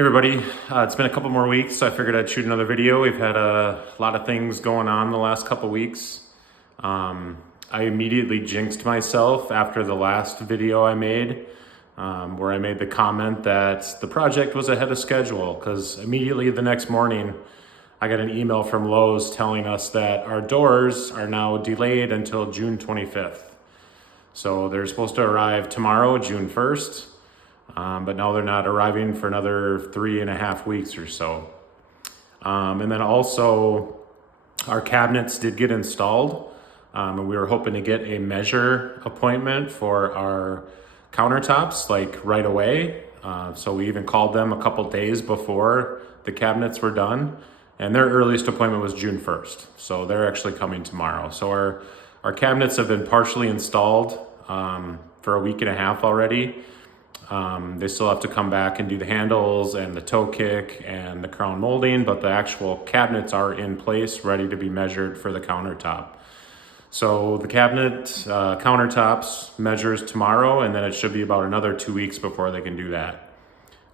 Hey everybody, it's been a couple more weeks, so I figured I'd shoot another video. We've had a lot of things going on the last couple weeks. I immediately jinxed myself after the last video I made, where I made the comment that the project was ahead of schedule, because immediately the next morning I got an email from Lowe's telling us that our doors are now delayed until June 25th. So they're supposed to arrive tomorrow, June 1st. But now they're not arriving for another 3.5 weeks or so. And then also our cabinets did get installed, and we were hoping to get a measure appointment for our countertops like right away. So we even called them a couple days before the cabinets were done, and their earliest appointment was June 1st. So they're actually coming tomorrow. So our cabinets have been partially installed for a week and a half already. They still have to come back and do the handles and the toe kick and the crown molding, but the actual cabinets are in place, ready to be measured for the countertop. So the cabinet countertops measures tomorrow, and then it should be about another 2 weeks before they can do that.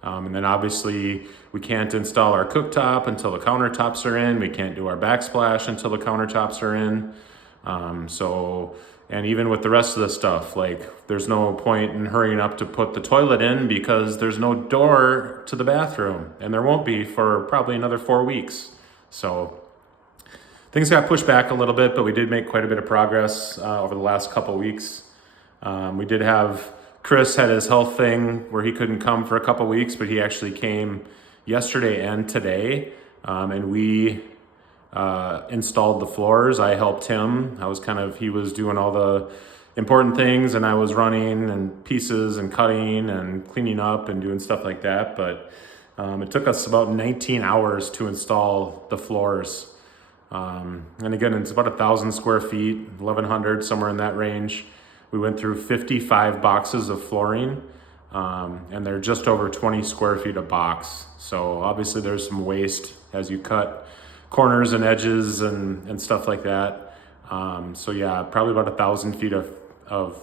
And then obviously we can't install our cooktop until the countertops are in. We can't do our backsplash until the countertops are in. And even with the rest of the stuff, like there's no point in hurrying up to put the toilet in because there's no door to the bathroom, and there won't be for probably another 4 weeks. So things got pushed back a little bit, but we did make quite a bit of progress over the last couple weeks. We did have Chris had his health thing where he couldn't come for a couple weeks, but he actually came yesterday and today, and we installed the floors. I helped him. He was doing all the important things, and I was running and pieces and cutting and cleaning up and doing stuff like that. But it took us about 19 hours to install the floors. And again, it's about 1,000 square feet, 1,100, somewhere in that range. We went through 55 boxes of flooring, and they're just over 20 square feet a box. So obviously there's some waste as you cut corners and edges and stuff like that. So yeah, probably about 1,000 feet of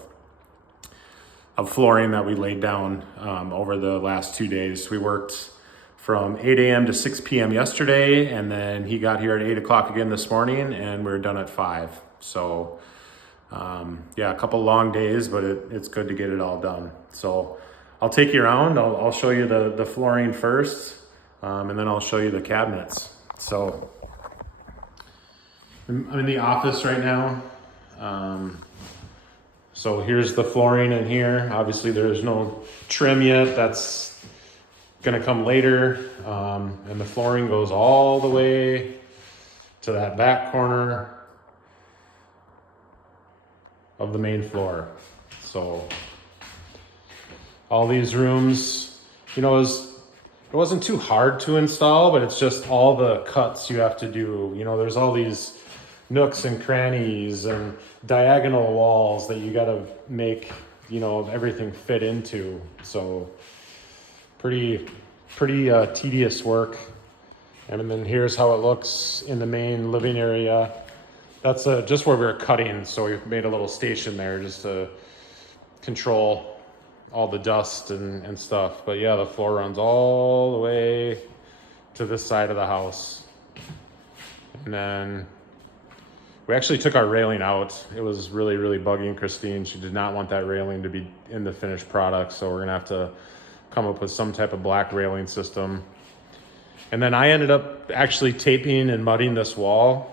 flooring that we laid down over the last 2 days. We worked from 8 a.m. to 6 p.m. yesterday, and then he got here at 8 o'clock again this morning, and we were done at 5. So yeah, a couple long days, but it's good to get it all done. So I'll take you around. I'll show you the flooring first, and then I'll show you the cabinets. So I'm in the office right now. So here's the flooring in here. Obviously there's no trim yet. That's gonna come later. And the flooring goes all the way to that back corner of the main floor. So all these rooms, it wasn't too hard to install, but it's just all the cuts you have to do. There's all these nooks and crannies and diagonal walls that you got to make, everything fit into. So pretty tedious work. And then here's how it looks in the main living area. That's just where we were cutting. So we made a little station there just to control all the dust and stuff. But yeah, the floor runs all the way to this side of the house. And then we actually took our railing out. It was really, really bugging Christine. She did not want that railing to be in the finished product. So we're gonna have to come up with some type of black railing system. And then I ended up actually taping and mudding this wall.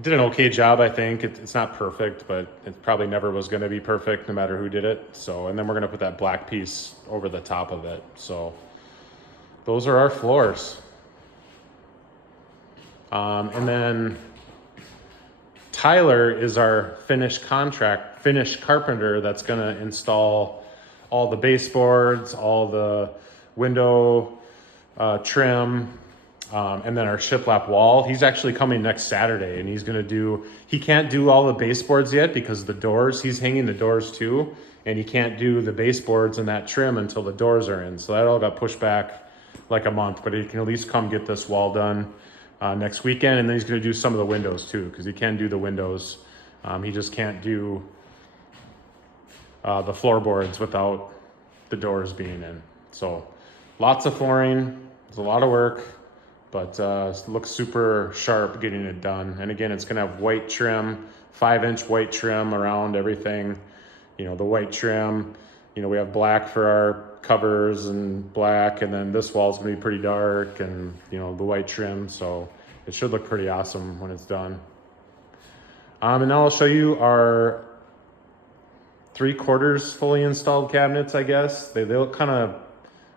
Did an okay job, I think. It's not perfect, but it probably never was going to be perfect no matter who did it. So, and then we're going to put that black piece over the top of it. So those are our floors. And then Tyler is our finished carpenter that's going to install all the baseboards, all the window trim, and then our shiplap wall. He's actually coming next Saturday, and he can't do all the baseboards yet because the doors, he's hanging the doors too, and he can't do the baseboards and that trim until the doors are in. So that all got pushed back like a month, but he can at least come get this wall done next weekend. And then he's gonna do some of the windows too, because he can do the windows. He just can't do the floorboards without the doors being in. So lots of flooring, it's a lot of work, but it looks super sharp getting it done. And again, it's gonna have white trim, 5-inch white trim around everything. You know, the white trim, you know, we have black for our covers and black, and then this wall's gonna be pretty dark and, you know, the white trim. So it should look pretty awesome when it's done. And now I'll show you our 3/4 fully installed cabinets, I guess. They look kind of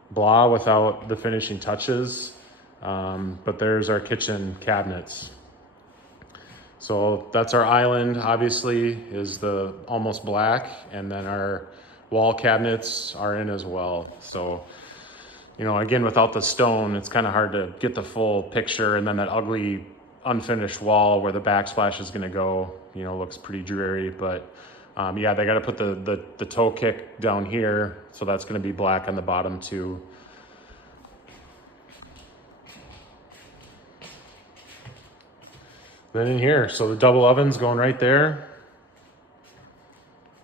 blah without the finishing touches, but there's our kitchen cabinets. So that's our island, obviously, is the almost black, and then our wall cabinets are in as well. So, you know, again, without the stone, it's kind of hard to get the full picture, and then that ugly unfinished wall where the backsplash is gonna go, you know, looks pretty dreary, but yeah, they got to put the toe kick down here, so that's going to be black on the bottom too. Then in here, so the double oven's going right there.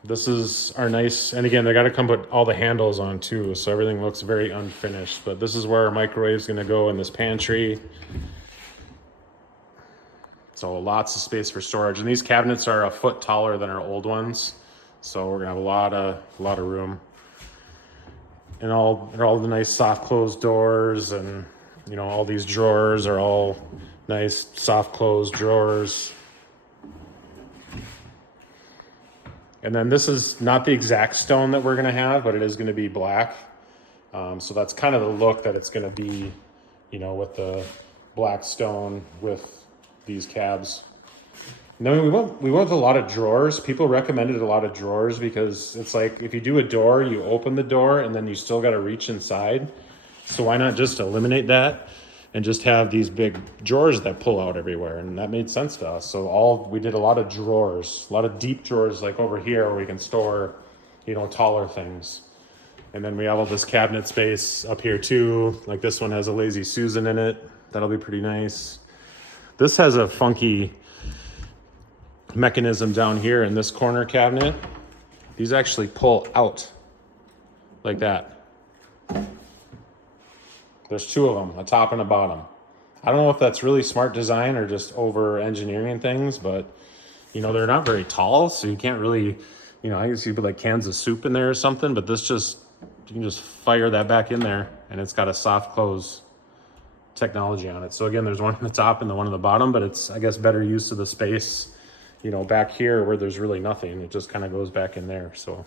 This is our nice, and again, they got to come put all the handles on too, so everything looks very unfinished. But this is where our microwave's going to go in this pantry. So lots of space for storage, and these cabinets are a foot taller than our old ones, so we're gonna have a lot of room. And all the nice soft closed doors, and you know, all these drawers are all nice soft closed drawers. And then this is not the exact stone that we're gonna have, but it is gonna be black. So that's kind of the look that it's gonna be, you know, with the black stone with these cabs. And then we went with a lot of drawers. People recommended a lot of drawers because it's like if you do a door, you open the door and then you still got to reach inside. So why not just eliminate that and just have these big drawers that pull out everywhere? And that made sense to us. So we did a lot of drawers, a lot of deep drawers like over here where we can store, you know, taller things. And then we have all this cabinet space up here too. Like this one has a Lazy Susan in it. That'll be pretty nice. This has a funky mechanism down here in this corner cabinet. These actually pull out like that. There's two of them, a top and a bottom. I don't know if that's really smart design or just over engineering things, but you know, they're not very tall, so you can't really, you know, I guess you put like cans of soup in there or something, but this just, you can just fire that back in there and it's got a soft close technology on it. So again, there's one on the top and the one on the bottom, but it's, I guess, better use of the space, you know, back here where there's really nothing. It just kind of goes back in there. So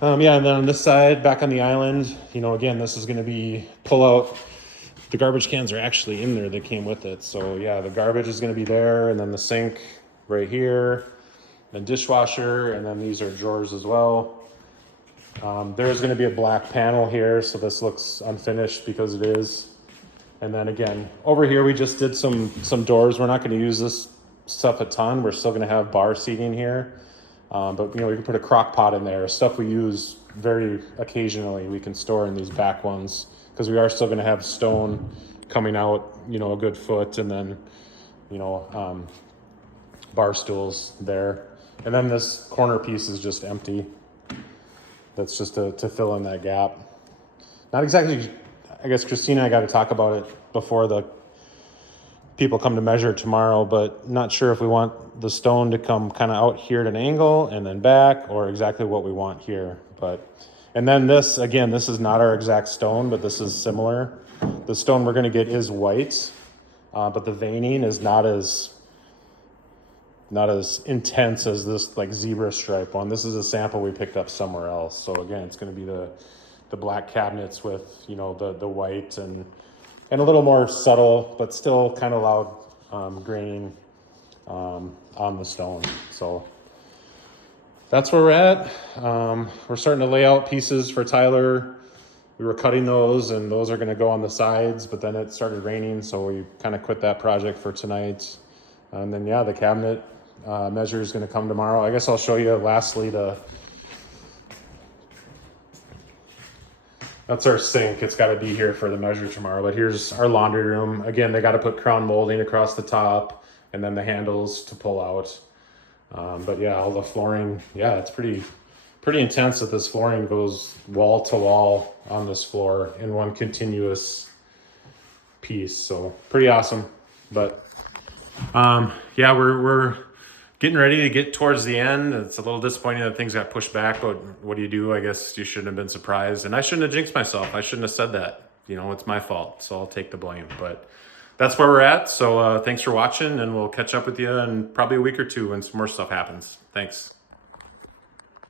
yeah, and then on this side, back on the island, you know, again, this is going to be pull out. The garbage cans are actually in there that came with it. So yeah, the garbage is going to be there, and then the sink right here, and dishwasher, and then these are drawers as well. There's going to be a black panel here, so this looks unfinished because it is. And then again, over here we just did some doors. We're not going to use this stuff a ton. We're still going to have bar seating here, but you know, we can put a crock pot in there. Stuff we use very occasionally we can store in these back ones because we are still going to have stone coming out, you know, a good foot, and then, you know, bar stools there. And then this corner piece is just empty. That's just to fill in that gap. Not exactly, I guess Christina and I got to talk about it before the people come to measure tomorrow, but not sure if we want the stone to come kind of out here at an angle and then back, or exactly what we want here. But, and then this, again, this is not our exact stone, but this is similar. The stone we're going to get is white, but the veining is not as intense as this like zebra stripe one. This is a sample we picked up somewhere else. So again, it's going to be the black cabinets with, you know, the white and a little more subtle, but still kind of loud graining on the stone. So that's where we're at. We're starting to lay out pieces for Tyler. We were cutting those, and those are going to go on the sides, but then it started raining, so we kind of quit that project for tonight. And then yeah, the cabinet measure is going to come tomorrow. I guess I'll show you lastly that's our sink. It's got to be here for the measure tomorrow, but here's our laundry room. Again, they got to put crown molding across the top and then the handles to pull out. But yeah, all the flooring, yeah, it's pretty pretty intense that this flooring goes wall to wall on this floor in one continuous piece. So pretty awesome. But yeah, we're getting ready to get towards the end. It's a little disappointing that things got pushed back, but what do? I guess you shouldn't have been surprised. And I shouldn't have jinxed myself. I shouldn't have said that. You know, it's my fault. So I'll take the blame. But that's where we're at. So thanks for watching, and we'll catch up with you in probably a week or two when some more stuff happens. Thanks.